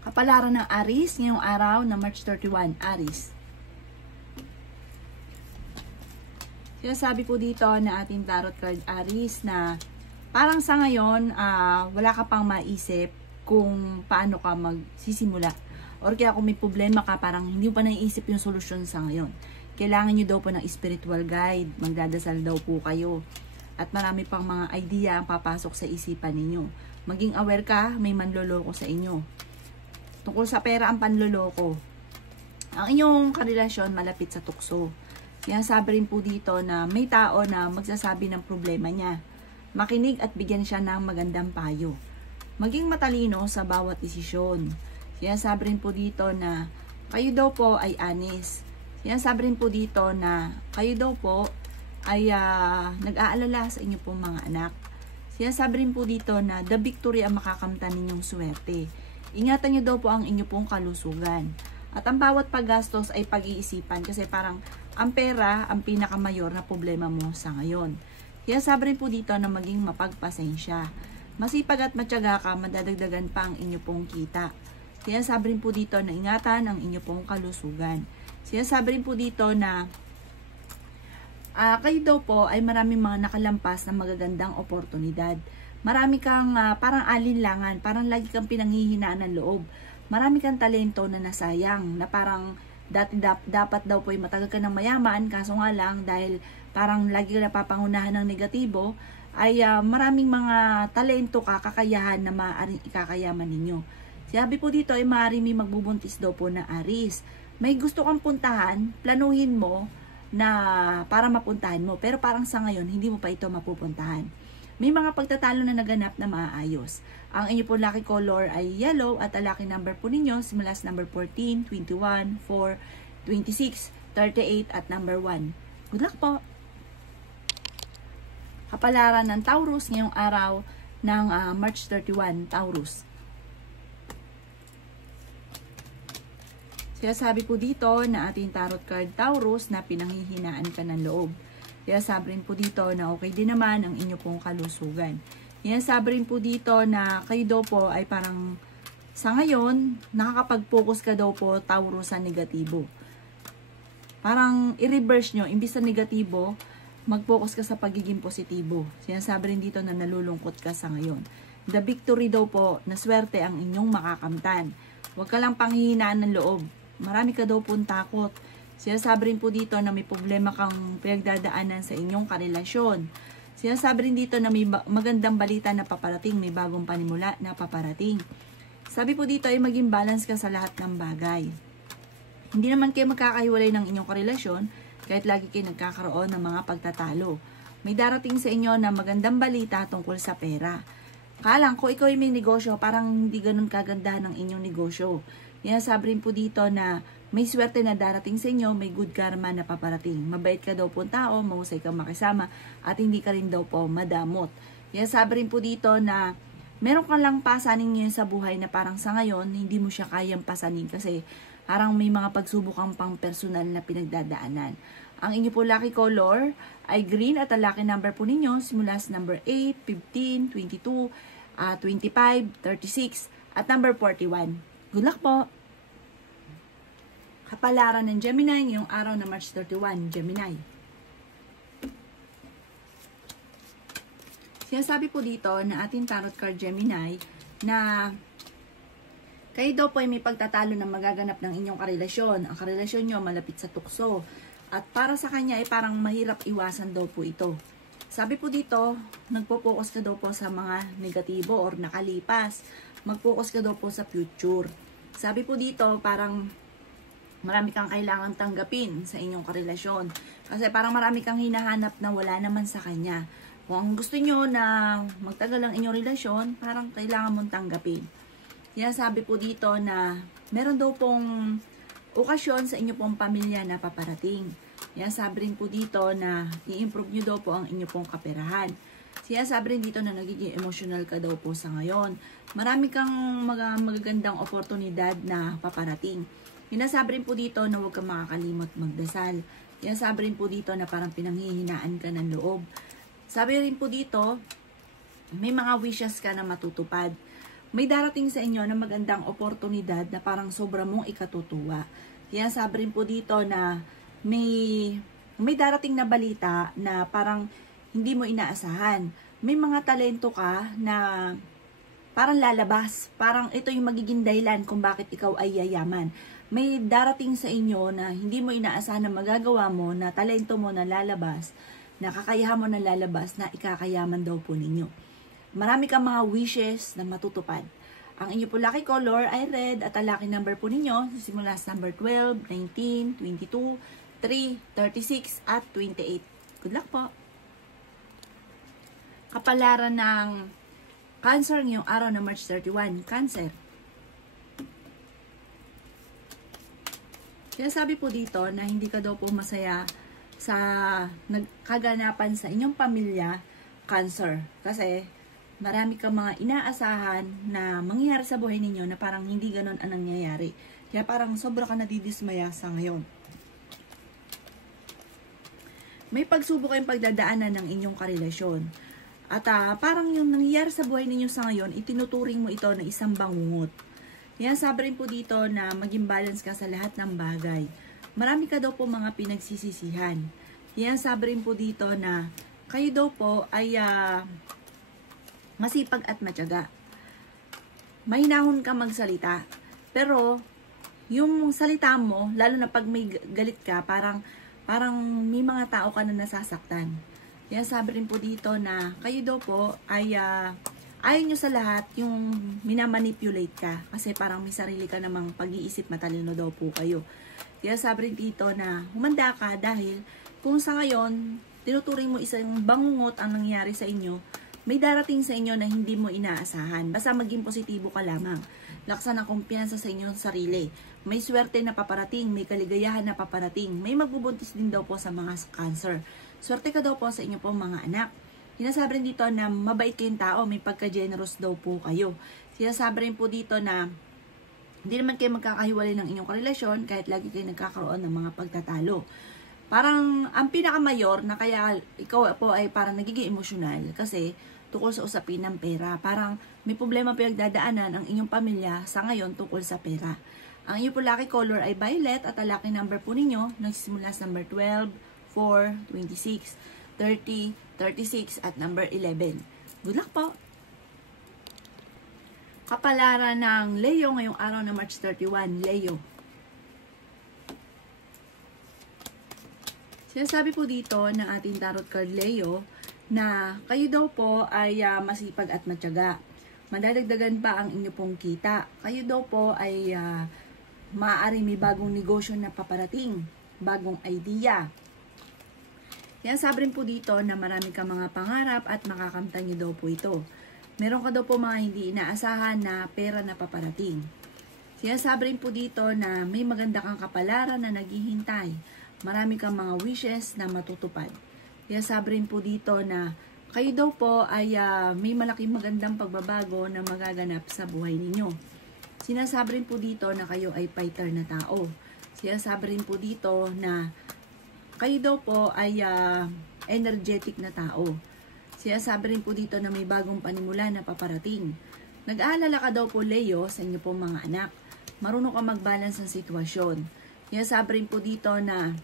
Kapalaran ng Aries ngayong araw na March 31, Aries. Sinasabi po dito na ating tarot card Aries na parang sa ngayon wala ka pang maisip kung paano ka magsisimula. Or kaya kung may problema ka, parang hindi mo pa naiisip yung solusyon sa ngayon. Kailangan nyo daw po ng spiritual guide. Magdadasal daw po kayo. At marami pang mga idea ang papasok sa isipan ninyo. Maging aware ka, may manloloko sa inyo. Tungkol sa pera ang panloloko. Ang inyong karelasyon malapit sa tukso. Sinasabi rin po dito na may tao na magsasabi ng problema niya. Makinig at bigyan siya ng magandang payo. Maging matalino sa bawat desisyon. Sinasabi rin po dito na kayo daw po ay honest. Sinasabi rin po dito na kayo daw po ay nag-aalala sa inyo pong mga anak. Sinasabi rin po dito na the victory ang makakamtan ninyong swerte. Ingatan nyo daw po ang inyo pong kalusugan. At ang bawat paggastos ay pag-iisipan kasi parang ang pera ang pinakamayor na problema mo sa ngayon. Sinasabi rin po dito na maging mapagpasensya. Masipag at matyaga ka, madadagdagan pa ang inyo pong kita. Sinasabi rin po dito na ingatan ang inyo pong kalusugan. Sinasabi rin po dito na kayo daw po ay maraming mga nakalampas na magagandang oportunidad. Marami kang parang alinlangan, parang lagi kang pinanghihinaan ng loob. Marami kang talento na nasayang, na parang dapat daw po ay matagal ka ng mayaman, kaso nga lang dahil parang lagi ka napapangunahan ng negatibo, ay maraming mga talento ka, kakayahan na maaaring ikakayaman ninyo. Sabi po dito ay maaaring may magbubuntis daw po na Aries. May gusto kang puntahan, planuhin mo na para mapuntahan mo, pero parang sa ngayon hindi mo pa ito mapupuntahan. May mga pagtatalo na naganap na maayos. Ang inyo po lucky color ay yellow at ang lucky number po ninyo simula sa number 14, 21, 4, 26, 38 at number 1. Good luck po! Kapalaran ng Taurus ngayong araw ng March 31, Taurus. Sinasabi po dito na ating tarot card Taurus na pinanghihinaan ka ng loob. Sinasabi rin po dito na okay din naman ang inyo pong kalusugan. Sinasabi rin po dito na kayo daw po ay parang sa ngayon, nakakapag-focus ka daw po Taurus sa negatibo. Parang i-reverse nyo, imbis sa negatibo, mag-focus ka sa pagiging positibo. Sinasabi rin dito na nalulungkot ka sa ngayon. The victory daw po na swerte ang inyong makakamtan. Huwag ka lang panghihinaan ng loob. Marami ka daw pong takot. Sinasabi rin po dito na may problema kang pinagdadaanan sa inyong karelasyon. Sinasabi rin dito na may magandang balita na paparating, may bagong panimula na paparating. Sabi po dito ay maging balance ka sa lahat ng bagay. Hindi naman kayo magkakahiwalay ng inyong karelasyon kahit lagi kayo nagkakaroon ng mga pagtatalo. May darating sa inyo na magandang balita tungkol sa pera. Kalang kung ikaw ay may negosyo, parang hindi ganun kagandahan ng inyong negosyo. Sinasabi rin po dito na may swerte na darating sa inyo, may good karma na paparating. Mabait ka daw po tao, mahusay kang makisama, at hindi ka rin daw po madamot. Sinasabi rin po dito na meron ka lang pasanin ngayon sa buhay na parang sa ngayon, hindi mo siya kayang pasanin kasi parang may mga pagsubok pang personal na pinagdadaanan. Ang inyo po lucky color ay green at ang lucky number po ninyo simula sa number 8, 15, 22, 25, 36 at number 41. Good luck po! Kapalaran ng Gemini ngayong araw na March 31, Gemini. Sinasabi po dito na ating tarot card Gemini na kayo daw po ay may pagtatalo na magaganap ng inyong karelasyon. Ang karelasyon nyo malapit sa tukso. At para sa kanya ay parang mahirap iwasan daw po ito. Sabi po dito, nagpo-focus ka daw po sa mga negatibo or nakalipas. Mag-focus ka daw po sa future. Sabi po dito, parang marami kang kailangang tanggapin sa inyong karelasyon. Kasi parang marami kang hinahanap na wala naman sa kanya. Kung ang gusto nyo na magtagal ang inyong relasyon, parang kailangan mong tanggapin. Sinasabi po dito na meron daw pong okasyon sa inyo pong pamilya na paparating. Sinasabi rin po dito na i-improve nyo daw po ang inyo pong kaperahan. Sinasabi rin dito na nagiging emotional ka daw po sa ngayon. Marami kang magagandang oportunidad na paparating. Sinasabi rin po dito na huwag kang makakalimot magdasal. Sinasabi rin po dito na parang pinanghihinaan ka ng loob. Sabi rin po dito, may mga wishes ka na matutupad. may darating sa inyo na magandang oportunidad na parang sobra mong ikatutuwa. Kaya sabi rin po dito na may darating na balita na parang hindi mo inaasahan. May mga talento ka na parang lalabas. Parang ito yung magiging dahilan kung bakit ikaw ay yayaman. May darating sa inyo na hindi mo inaasahan na magagawa mo, na talento mo na lalabas, na kakayahan mo na lalabas, na ikakayaman daw po ninyo. Marami kang mga wishes na matutupad. Ang inyo po lucky color ay red at ang lucky number po ninyo simula sa number 12, 19, 22, 3, 36 at 28. Good luck po! Kapalaran ng Cancer ngayong araw na March 31. Cancer. Sinasabi po dito na hindi ka daw po masaya sa nagkaganapan sa inyong pamilya, Cancer. Kasi marami kang mga inaasahan na mangyayari sa buhay ninyo na parang hindi ganon ang nangyayari. Kaya parang sobra ka nadidismaya sa ngayon. May pagsubok kayong pagdadaanan ng inyong karelasyon. At parang yung nangyayari sa buhay ninyo sa ngayon, itinuturing mo ito na isang bangungot. Yan, sabi rin po dito na maging balance ka sa lahat ng bagay. Marami ka daw po mga pinagsisisihan. Yan, sabi rin po dito na kayo daw po ay masipag at matyaga. Mahinahon ka magsalita. Pero, yung salita mo, lalo na pag may galit ka, parang may mga tao ka na nasasaktan. Kaya sabi rin po dito na kayo daw po ay ayaw nyo sa lahat yung minamanipulate ka. Kasi parang may sarili ka namang pag-iisip, matalino daw po kayo. Kaya sabi rin dito na humanda ka dahil kung sa ngayon, tinuturing mo isang bangungot ang nangyari sa inyo, may darating sa inyo na hindi mo inaasahan. Basta maging positibo ka lamang. Laksan ang kumpiyansa sa inyong sarili. May swerte na paparating, may kaligayahan na paparating. May magbubuntis din daw po sa mga Cancer. Swerte ka daw po sa inyo pong mga anak. Sinasabi rin dito na mabait kayong tao, may pagka-generous daw po kayo. Sinasabi rin po dito na hindi naman kayo magkakahiwalay ng inyong karelasyon kahit lagi kayo nagkakaroon ng mga pagtatalo. Parang ang pinakamayor na kaya ikaw po ay parang nagiging emosyonal kasi tungkol sa usapin ng pera. Parang may problema pinagdadaanan ang inyong pamilya sa ngayon tungkol sa pera. Ang inyong po lucky color ay violet at ang lucky number po ninyo nagsisimula sa number 12, 4, 26, 30, 36 at number 11. Good luck po! Kapalaran ng Leo ngayong araw na March 31. Leo. Sinasabi po dito ng ating tarot card Leo na kayo daw po ay masipag at matyaga. Madadagdagan pa ang inyo pong kita. Kayo daw po ay maaari may bagong negosyo na paparating, bagong idea. Yan, sabi rin po dito na marami kang mga pangarap at makakamtan nyo daw po ito. Meron ka daw po mga hindi inaasahan na pera na paparating. Sinasabi rin po dito na may maganda kang kapalaran na naghihintay. Marami kang mga wishes na matutupad. Sinasabi rin po dito na kayo daw po ay may malaking magandang pagbabago na magaganap sa buhay ninyo. Sinasabi rin po dito na kayo ay fighter na tao. Sinasabi rin po dito na kayo daw po ay energetic na tao. Sinasabi rin po dito na may bagong panimula na paparating. Nag-aalala ka daw po Leo sa inyo pong mga anak. Marunong ka mag-balance ng sitwasyon. Sinasabi rin po dito na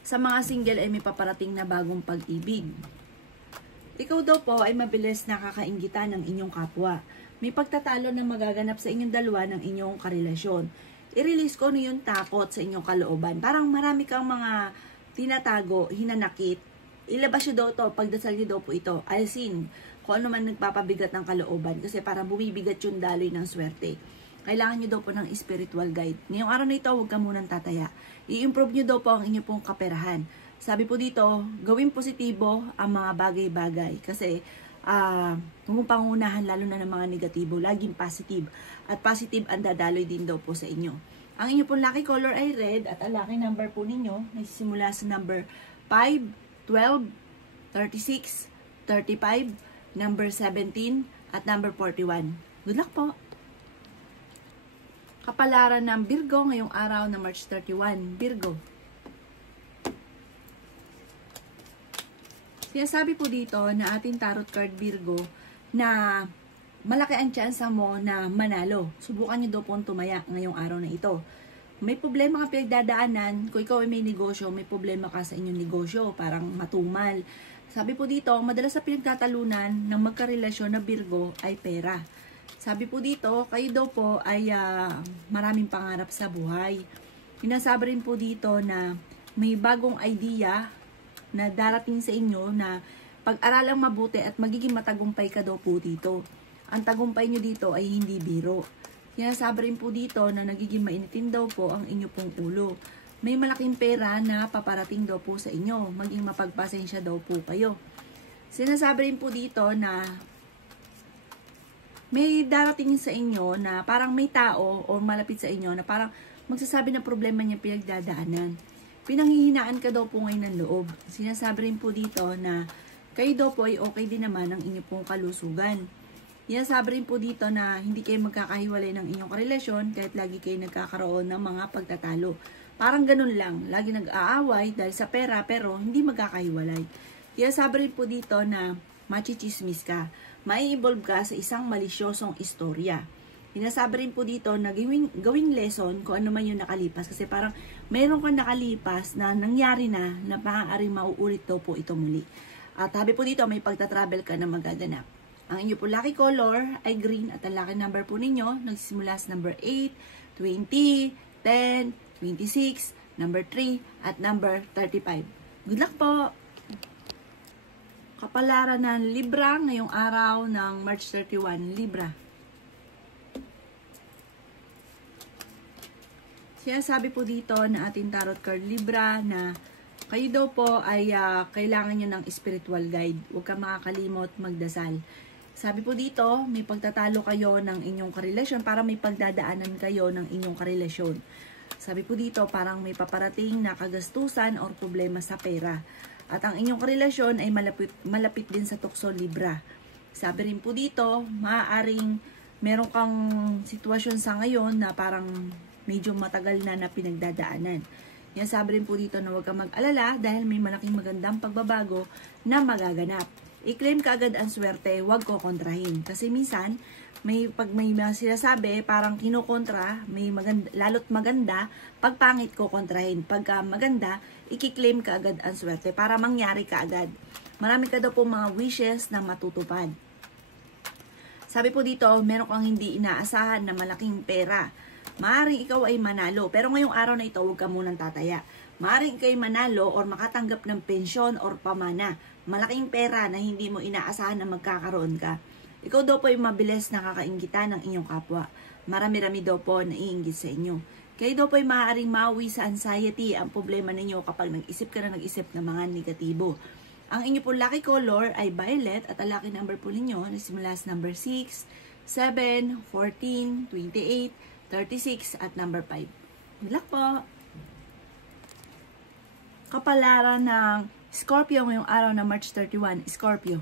sa mga single ay may paparating na bagong pag-ibig. Ikaw daw po ay mabilis nakakainggitan ng inyong kapwa. May pagtatalo na magaganap sa inyong dalawa ng inyong karelasyon. I-release ko yung takot sa inyong kalooban. Parang marami kang mga tinatago, hinanakit. Ilabas nyo daw to, pagdasal nyo daw po ito. Alisin kung ano man nagpapabigat ng kalooban. Kasi parang bumibigat yung daloy ng swerte. Kailangan nyo daw po ng spiritual guide. Ngayong araw na ito, huwag ka munang tataya. I-improve nyo daw po ang inyong pong kaperahan. Sabi po dito, gawin positibo ang mga bagay-bagay. Kasi kung pangunahan lalo na ng mga negatibo, laging positive. At positive ang dadaloy din daw po sa inyo. Ang inyo pong lucky color ay red at ang lucky number po ninyo nagsisimula sa number 5, 12, 36, 35, number 17 at number 41. Good luck po! Kapalaran ng Virgo ngayong araw na March 31. Virgo. Sinasabi po dito na ating tarot card Virgo na malaki ang tsansa mo na manalo. Subukan nyo daw pong tumaya ngayong araw na ito. May problema ka pinagdadaanan, kung ikaw ay may negosyo, may problema ka sa inyong negosyo, parang matumal. Sabi po dito, madalas sa pinagtatalunan ng magkarelasyon na Virgo ay pera. Sabi po dito, kayo daw po ay maraming pangarap sa buhay. Sinasabi rin po dito na may bagong idea na darating sa inyo na pag-aralang mabuti at magiging matagumpay ka daw po dito. Ang tagumpay nyo dito ay hindi biro. Sinasabi rin po dito na nagiging mainitin daw po ang inyo pong ulo. May malaking pera na paparating daw po sa inyo. Maging mapagpasensya daw po kayo. Sinasabi rin po dito na may darating sa inyo na parang may tao o malapit sa inyo na parang magsasabi ng problema niya pinagdadaanan. Pinanghihinaan ka daw po ngayon ng loob. Sinasabi rin po dito na kayo daw po ay okay din naman ang inyo pong kalusugan. Sinasabi rin po dito na hindi kayo magkakahiwalay ng inyong karelasyon kahit lagi kayo nagkakaroon ng mga pagtatalo. Parang ganun lang, lagi nag-aaway dahil sa pera pero hindi magkakahiwalay. Sinasabi rin po dito na machichismis ka, mai-involve ka sa isang malisyosong istorya. Sinasabi rin po dito na gawing lesson kung ano man yung nakalipas kasi parang mayroon kang nakalipas na nangyari na maaaring mauulit daw po ito muli. At sabi po dito may pagta-travel ka na magaganap. Ang inyo po lucky color ay green at ang lucky number po ninyo nagsisimula sa number 8, 20, 10, 26, number 3, at number 35. Good luck po! Kapalaran ng Libra ngayong araw ng March 31, Libra. Sinasabi po dito na ating tarot card Libra na kayo daw po ay kailangan nyo ng spiritual guide. Huwag ka makakalimot magdasal. Sabi po dito, may pagtatalo kayo ng inyong karelasyon para may pagdadaanan kayo ng inyong karelasyon. Sabi po dito, parang may paparating na kagastusan o problema sa pera. At ang inyong karelasyon ay malapit din sa tukso Libra. Sabi rin po dito, maaaring meron kang sitwasyon sa ngayon na parang medyo matagal na pinagdadaanan. Yan sabi rin po dito na huwag kang mag-alala dahil may malaking magandang pagbabago na magaganap. I-claim ka agad ang swerte, huwag ko kontrahin. Kasi minsan, pag may sinasabi, parang kinukontra, may lalo't maganda, pag pangit ko kontrahin. Pagka maganda, i-claim ka agad ang swerte para mangyari ka agad. Marami ka daw po mga wishes na matutupad. Sabi po dito, meron kang hindi inaasahan na malaking pera. Maaring ikaw ay manalo, pero ngayong araw na ito, huwag ka munang tataya. Maaring ikay manalo or makatanggap ng pensyon or pamana. Malaking pera na hindi mo inaasahan na magkakaroon ka. Ikaw daw po ay mabilis nakakainggitan ng inyong kapwa. Marami-rami daw po na iinggit sa inyo. Kayo daw po ay maaaring maui sa anxiety ang problema ninyo kapag nag-isip ka na nag-isip ng mga negatibo. Ang inyo po lucky color ay violet at ang lucky number po ninyo na simula sa number 6, 7, 14, 28, 36 at number 5. Good luck po! Kapalaran ng Scorpio ngayong araw na March 31, Scorpio.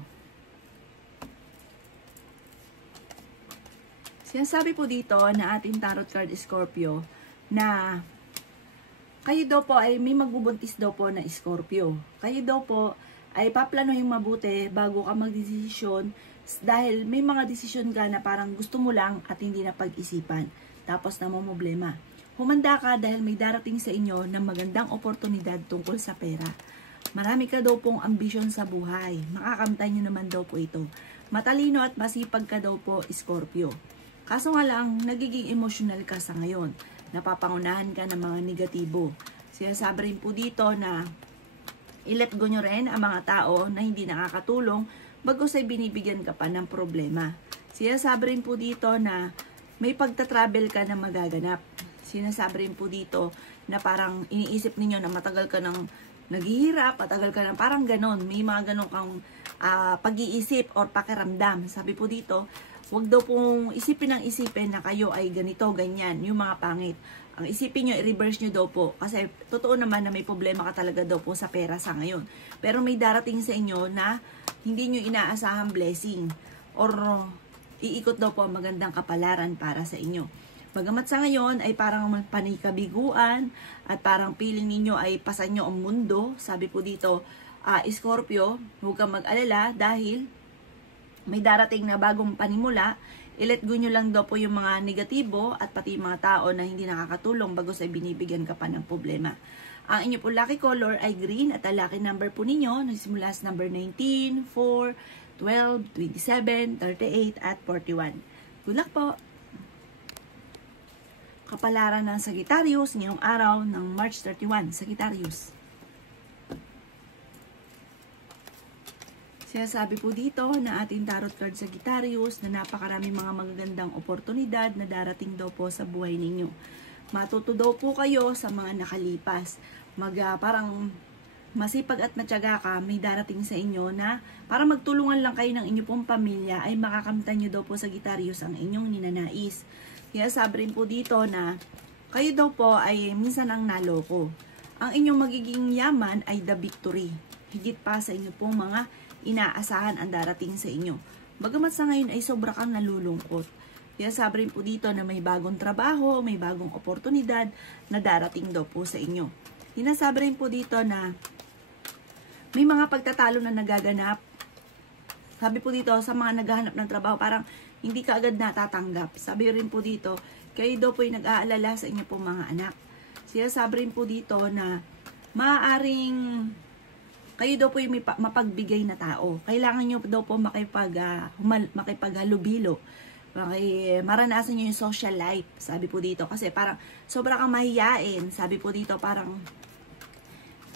Sinasabi po dito na ating tarot card Scorpio na kayo daw po ay may magbubuntis daw po na Scorpio. Kayo daw po ay paplanuhin mabuti bago ka magdesisyon dahil may mga desisyon ka na parang gusto mo lang at hindi na pag-isipan. Tapos namomroblema. Humanda ka dahil may darating sa inyo na magandang oportunidad tungkol sa pera. Marami ka daw pong ambisyon sa buhay. Makakamtan nyo naman daw po ito. Matalino at masipag ka daw po, Scorpio. Kaso nga lang, nagiging emotional ka sa ngayon. Napapangunahan ka ng mga negatibo. Sinasabi rin po dito na i-let go nyo rin ang mga tao na hindi nakakatulong bagos ay binibigyan ka pa ng problema. Sinasabi rin po dito na may pagta-travel ka na magaganap. Sinasabi rin po dito na parang iniisip ninyo na matagal ka nang naghihirap, matagal ka nang parang ganon. May mga ganon kang pag-iisip or pakiramdam. Sabi po dito, huwag daw pong isipin ng isipin na kayo ay ganito, ganyan, yung mga pangit. Ang isipin nyo, i-reverse nyo daw po. Kasi totoo naman na may problema ka talaga daw po sa pera sa ngayon. Pero may darating sa inyo na hindi nyo inaasahang blessing. Or iikot daw po ang magandang kapalaran para sa inyo. Bagamat sa ngayon ay parang panikabiguan at parang feeling ninyo ay pasan nyo ang mundo. Sabi po dito, Scorpio, huwag kang mag-alala dahil may darating na bagong panimula. I-let go nyo lang daw po yung mga negatibo at pati yung mga tao na hindi nakakatulong bago sa binibigyan ka pa ng problema. Ang inyo po lucky color ay green at ang lucky number po ninyo nagsimula sa number 19, 4, 12, 27, 38 at 41. Good luck po! Kapalaran ng Sagittarius ngayong araw ng March 31. Sagittarius. Sinasabi po dito na ating tarot card Sagittarius na napakaraming mga magagandang oportunidad na darating daw po sa buhay ninyo. Matuto daw po kayo sa mga nakalipas. Parang masipag at matyaga ka, may darating sa inyo na para magtulungan lang kayo ng inyong pong pamilya ay makakamtan nyo daw po Sagittarius ang inyong ninanais. Kaya sabi rin po dito na kayo daw po ay minsan ang naloko. Ang inyong magiging yaman ay the victory. Higit pa sa inyo pong mga inaasahan ang darating sa inyo. Bagamat sa ngayon ay sobra kang nalulungkot. Kaya sabi rin po dito na may bagong trabaho, may bagong oportunidad na darating daw po sa inyo. Hinasabi rin po dito na may mga pagtatalo na nagaganap. Sabi po dito sa mga naghahanap ng trabaho, parang hindi ka agad natatanggap. Sabi rin po dito, kayo daw po ay nag-aalala sa inyo pong mga anak. Sabi rin po dito na maaaring kayo daw po yung mapagbigay na tao. Kailangan nyo daw po makipaghalubilo. Maranasan nyo yung social life. Sabi po dito. Kasi parang sobra kang mahiyain. Sabi po dito parang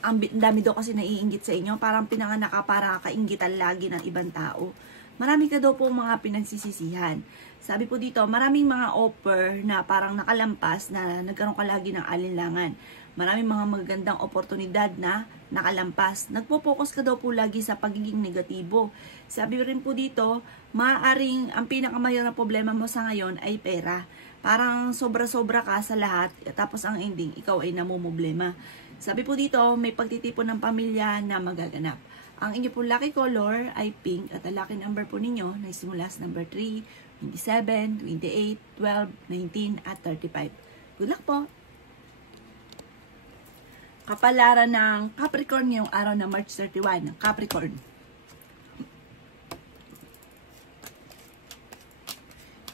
ang dami daw kasi naiinggit sa inyo. Parang pinanganak ka para kainggitan lagi ng ibang tao. Marami ka daw po mga pinagsisisihan. Sabi po dito, maraming mga offer na parang nakalampas na nagkaroon ka lagi ng alinlangan. Maraming mga magagandang oportunidad na nakalampas. Nagpo-focus ka daw po lagi sa pagiging negatibo. Sabi rin po dito, maaaring ang pinakamahirap na problema mo sa ngayon ay pera. Parang sobra-sobra ka sa lahat, tapos ang ending, ikaw ay namumblema. Sabi po dito, may pagtitipon ng pamilya na magaganap. Ang inyo po lucky color ay pink at ang lucky number po ninyo na simula sa number 3, 27, 28, 12, 19 at 35. Good luck po! Kapalaran ng Capricorn ngayong araw na March 31. Capricorn.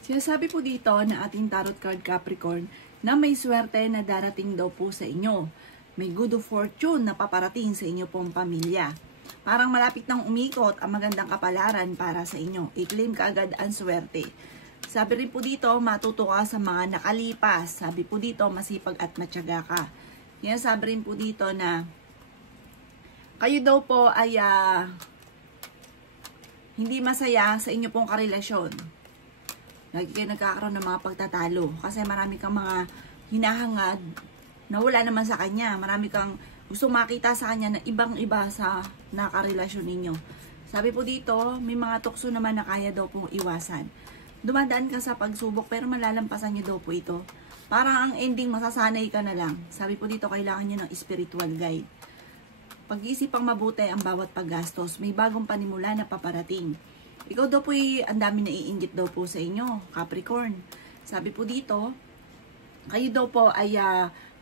Sinasabi po dito na ating tarot card Capricorn na may swerte na darating daw po sa inyo. May good fortune na paparating sa inyo pong pamilya. Parang malapit nang umikot ang magandang kapalaran para sa inyo. I-claim ka agad ang swerte. Sabi rin po dito, matuto ka sa mga nakalipas. Sabi po dito, masipag at matyaga ka. Yan, sabi rin po dito na kayo daw po ay hindi masaya sa inyo pong karelasyon. Lagi kayo nagkakaroon ng mga pagtatalo. Kasi marami kang mga hinahangad na wala naman sa kanya. Marami kang gusto makita sa kanya na ibang-iba sa nakarelasyon ninyo. Sabi po dito, may mga tukso naman na kaya daw pong iwasan. Dumadaan ka sa pagsubok pero malalampasan nyo daw po ito. Parang ang ending, masasanay ka na lang. Sabi po dito, kailangan nyo ng spiritual guide. Pag-iisipang mabuti ang bawat paggastos. May bagong panimula na paparating. Ikaw daw po ang dami na iinggit daw po sa inyo, Capricorn. Sabi po dito, kayo daw po ay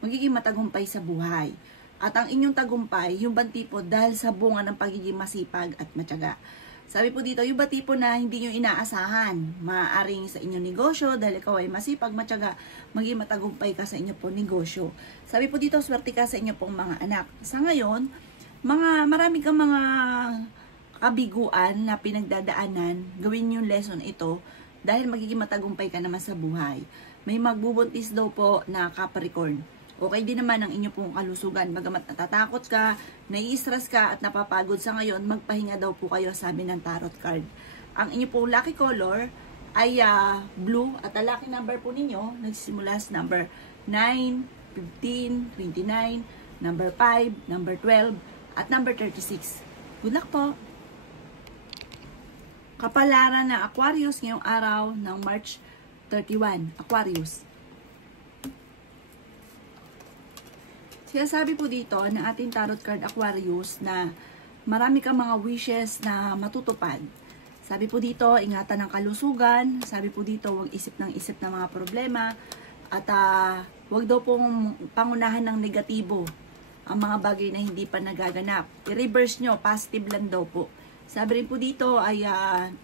magiging matagumpay sa buhay. At ang inyong tagumpay, yung bantipo dahil sa bunga ng pagiging masipag at matyaga. Sabi po dito, yung batipo na hindi nyo inaasahan, maaaring sa inyong negosyo, dahil ikaw ay masipag, matyaga, maging matagumpay ka sa inyong pong negosyo. Sabi po dito, swerte ka sa inyong pong mga anak. Sa ngayon, marami kang mga kabiguan na pinagdadaanan, gawin yung lesson ito, dahil magiging matagumpay ka naman sa buhay. May magbubuntis daw po na Capricorn. Okay din naman ang inyo pong kalusugan. Bagamat natatakot ka, nai-stress ka at napapagod sa ngayon, magpahinga daw po kayo, sabi ng tarot card. Ang inyo pong lucky color ay blue at ang lucky number po ninyo nagsisimula sa number 9, 15, 29, number 5, number 12 at number 36. Good luck po! Kapalaran ng Aquarius ngayong araw ng March 31. Aquarius. Sinasabi po dito na ating tarot card Aquarius na marami kang mga wishes na matutupad. Sabi po dito, ingatan ng kalusugan. Sabi po dito, huwag isip ng mga problema. At huwag daw pong pangunahan ng negatibo ang mga bagay na hindi pa nagaganap. I-reverse nyo, positive lang daw po. Sabi rin po dito ay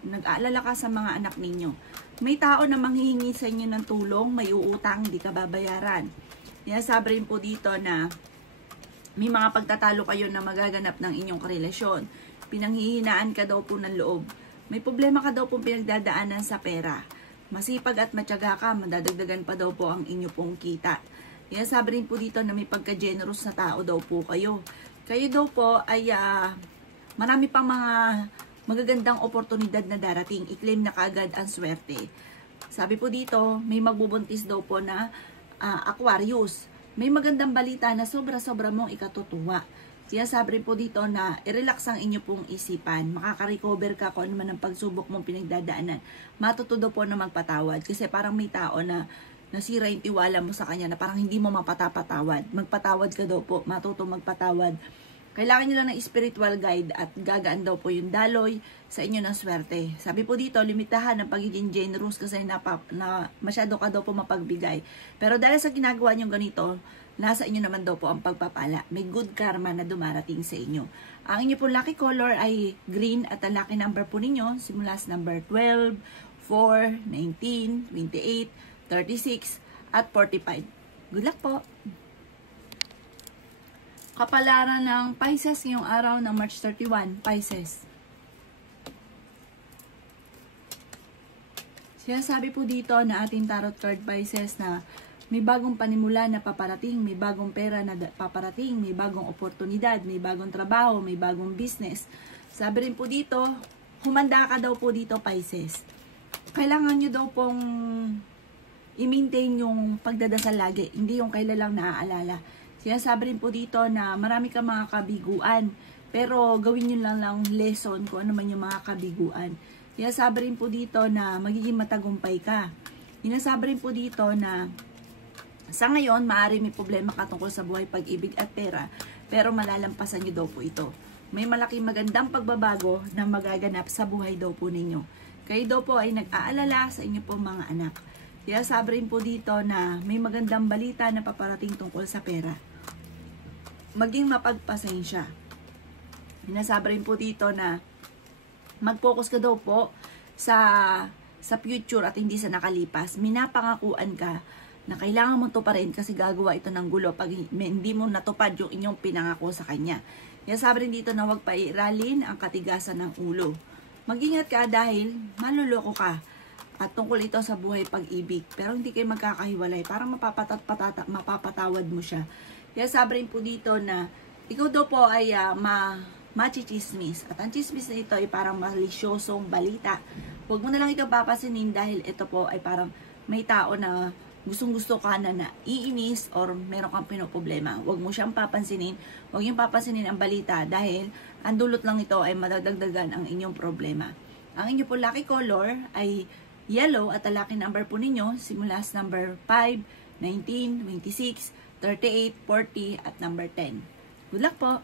nag-aalala ka sa mga anak ninyo. May tao na manghihingi sa inyo ng tulong, may uutang, hindi ka babayaran. Yan, sabi rin po dito na may mga pagtatalo kayo na magaganap ng inyong karelasyon. Pinanghihinaan ka daw po ng loob. May problema ka daw po pinagdadaanan sa pera. Masipag at matyaga ka, madadagdagan pa daw po ang inyo pong kita. Yan, sabi rin po dito na may pagka-generous na tao daw po kayo. Kayo daw po ay marami pang mga magagandang oportunidad na darating. I-claim na kaagad ang swerte. Sabi po dito, may magbubuntis daw po na Aquarius. May magandang balita na sobra-sobra mong ikatutuwa. Kaya sabi rin po dito na i-relax ang inyo pong isipan. Makaka-recover ka kung ano man ang pagsubok mong pinagdadaanan. Matutudo po na magpatawad. Kasi parang may tao na nasira yung tiwala mo sa kanya na parang hindi mo mapatapatawad. Magpatawad ka daw po. Matuto magpatawad. Kailangan nyo lang ng spiritual guide at gagaan daw po yung daloy sa inyo ng swerte. Sabi po dito, limitahan ang pagiging generous kasi na masyado ka daw po mapagbigay. Pero dahil sa ginagawa nyo ganito, nasa inyo naman daw po ang pagpapala. May good karma na dumarating sa inyo. Ang inyo po lucky color ay green at ang lucky number po ninyo simula sa number 12, 4, 19, 28, 36, at 45. Good luck po! Kapalaran ng Pisces ngayong araw ng March 31, Pisces. Sinasabi po dito na ating tarot card Pisces na may bagong panimula na paparating, may bagong pera na paparating, may bagong oportunidad, may bagong trabaho, may bagong business. Sabi rin po dito, humanda ka daw po dito Pisces. Kailangan nyo daw pong i-maintain yung pagdadasal lagi, hindi yung kailan lang naaalala. Sinasabi rin po dito na marami ka mga kabiguan, pero gawin nyo lang lesson kung ano man yung mga kabiguan. Sinasabi rin po dito na magiging matagumpay ka. Sinasabi rin po dito na sa ngayon, maaari may problema ka tungkol sa buhay, pag-ibig at pera, pero malalampasan nyo daw po ito. May malaking magandang pagbabago na magaganap sa buhay daw po ninyo. Kayo daw po ay nag-aalala sa inyo po mga anak. Sinasabi rin po dito na may magandang balita na paparating tungkol sa pera. Maging mapagpasensya. Sinasabi rin po dito na mag-focus ka daw po sa future at hindi sa nakalipas. Minapangakuan ka na kailangan mo tuparin kasi gagawa ito ng gulo pag hindi mo natupad yung inyong pinangako sa kanya. Sinasabi rin dito na huwag pairalin ang katigasan ng ulo. Mag-ingat ka dahil maluloko ka. At tungkol ito sa buhay pag-ibig. Pero hindi kayo magkakahiwalay. Parang mapapatawad mo siya. Kaya sabi rin po dito na ikaw daw po ay machichismis. At ang chismis na ito ay parang malisyosong balita. Huwag mo na lang ito papasinin dahil ito po ay parang may tao na gustong-gusto ka na iinis or meron kang pinoproblema. Huwag mo siyang papansinin. Huwag yung papansinin ang balita dahil ang dulot lang ito ay madagdagan ang inyong problema. Ang inyong po lucky color ay yellow at ang lucky number po ninyo simula sa number 5, 19, 26, 38, 40 at number 10. Good luck po!